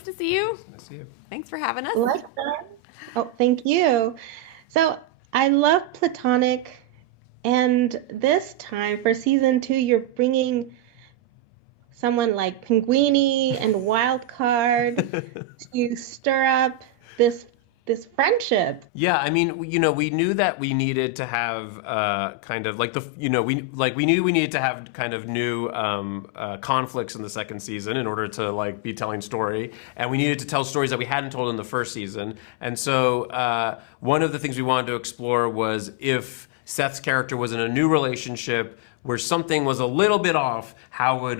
nice to see you. Nice to see you. Thanks for having us. Oh, thank you. So I love Platonic, and this time for season 2, you're bringing someone like Pinguini and Wildcard to stir up this friendship. Yeah, I mean, we knew that we needed to have kind of like we knew we needed to have kind of new conflicts in the second season in order to like be telling story, and we needed to tell stories that we hadn't told in the first season. And so one of the things we wanted to explore was if Seth's character was in a new relationship where something was a little bit off, how would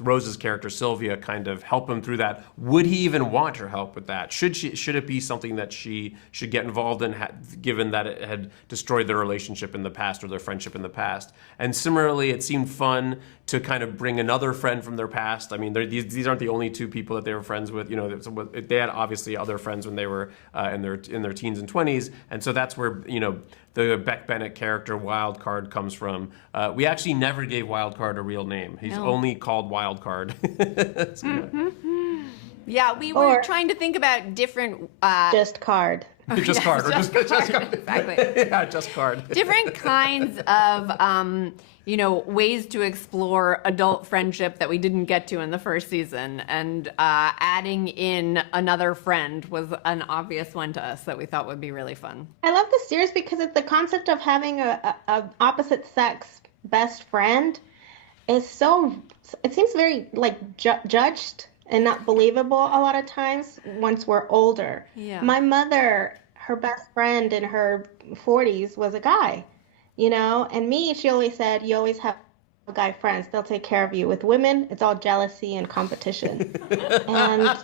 Rose's character Sylvia kind of help him through that? Would he even want her help with that? Should it be something that she should get involved in, given that it had destroyed their relationship in the past or their friendship in the past? And similarly, it seemed fun to kind of bring another friend from their past. I mean, these aren't the only two people that they were friends with. They had obviously other friends when they were in their teens and 20s, and so that's where the Beck Bennett character Wildcard comes from. We actually never gave Wildcard a real name. He's only called Wildcard. Yeah, we were trying to think about different... just card. Just card. Exactly. Yeah, just card. Different kinds of, ways to explore adult friendship that we didn't get to in the first season. And adding in another friend was an obvious one to us that we thought would be really fun. I love this series because it's the concept of having a opposite sex best friend is it seems very like judged and not believable a lot of times once we're older. Yeah. My mother, her best friend in her 40s was a guy, and she always said, you always have guy friends. They'll take care of you. With women, it's all jealousy and competition. And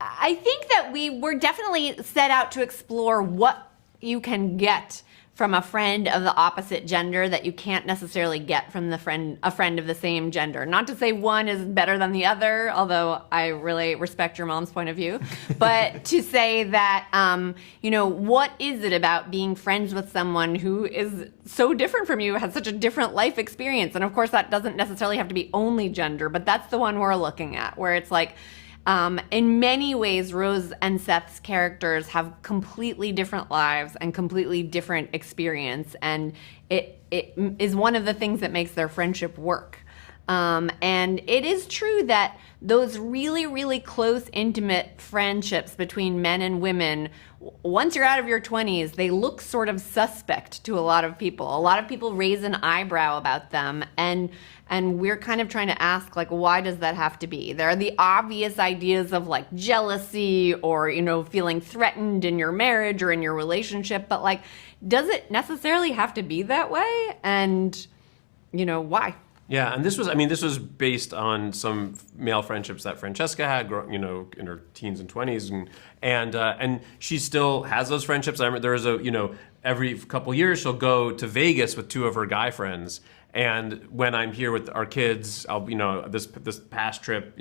I think that we were definitely set out to explore what you can get from a friend of the opposite gender that you can't necessarily get from a friend of the same gender. Not to say one is better than the other, although I really respect your mom's point of view, but to say that, what is it about being friends with someone who is so different from you, has such a different life experience? And of course, that doesn't necessarily have to be only gender, but that's the one we're looking at, where it's like, in many ways, Rose and Seth's characters have completely different lives and completely different experience, and it is one of the things that makes their friendship work. And it is true that those really, really close, intimate friendships between men and women, once you're out of your 20s, they look sort of suspect to a lot of people. A lot of people raise an eyebrow about them, and we're kind of trying to ask, like, why does that have to be? There are the obvious ideas of, like, jealousy or, feeling threatened in your marriage or in your relationship, but, like, does it necessarily have to be that way? And, why? Yeah, and this was based on some male friendships that Francesca had, in her teens and 20s, and she still has those friendships. I remember there was every couple years she'll go to Vegas with two of her guy friends. And when I'm here with our kids, I'll, this past trip,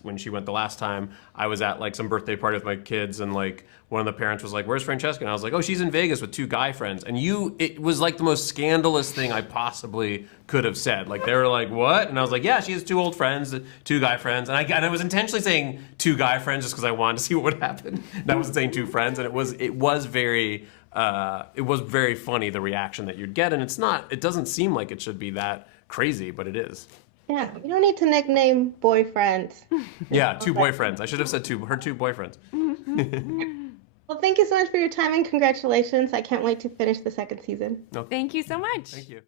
when she went the last time, I was at like some birthday party with my kids, and like one of the parents was like, "Where's Francesca?" And I was like, "Oh, she's in Vegas with two guy friends." And it was like the most scandalous thing I possibly could have said. Like they were like, "What?" And I was like, "Yeah, she has two old friends, two guy friends." And I was intentionally saying two guy friends just because I wanted to see what would happen. And I wasn't saying two friends, and it was very funny, the reaction that you'd get, and it doesn't seem like it should be that crazy, but it is. Yeah, you don't need to nickname boyfriends. Yeah, two boyfriends. I should have said her two boyfriends. Well, thank you so much for your time and congratulations. I can't wait to finish the second season. Thank you so much. Thank you.